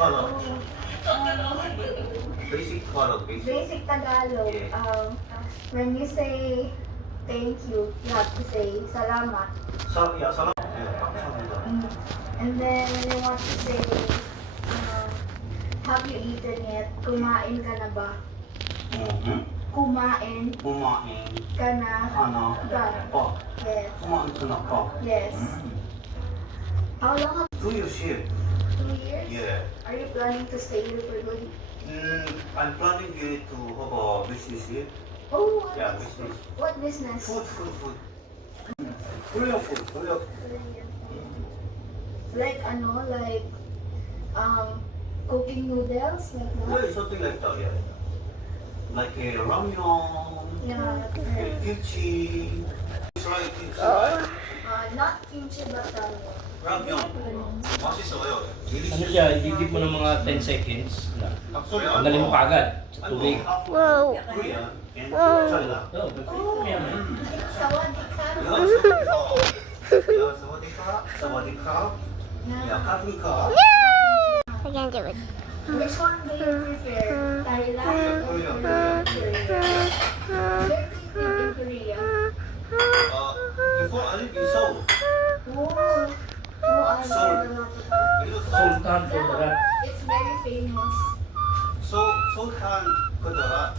Color. Um, Basic color. Basic Tagalog. Yeah. When you say thank you have to say salamat. Yeah, salam. Yeah, 감사합니다. And then when you want to say have you eaten yet? Kumain ka na ba? Kumain kumain ka na Ano? ba? Pa. Yes. Kumain ka na pa. Yes. Mm. How long have 2 years here. 2 years? Yeah. Are you planning to stay here for good? I'm planning here to have a business here. Oh, what, Yeah, business? business. What business? Food. Korean food. Like like cooking noodles like that? Yeah, something like that, yeah. Like a ramyeon, Yeah. kimchi. It's like kimchi, right? Not kimchi but ramyeon. 맛있어요. Ano siya, i-give mo ng mga 10 seconds na. Actually, Tanggalin mo kaagad sa tubig. Wow. Korean and China. Oh, may ano. Sawadika. Yeah, sawadika. Yeah, katunka. I can't do it. Which one do you prefer? Thailand or Korean. Korea? Where do you live in Korea? Before I lived in Seoul. I Seoul. heard a lot about It was Sultan Kudarat. it. It's very famous. Sultan Kudarat.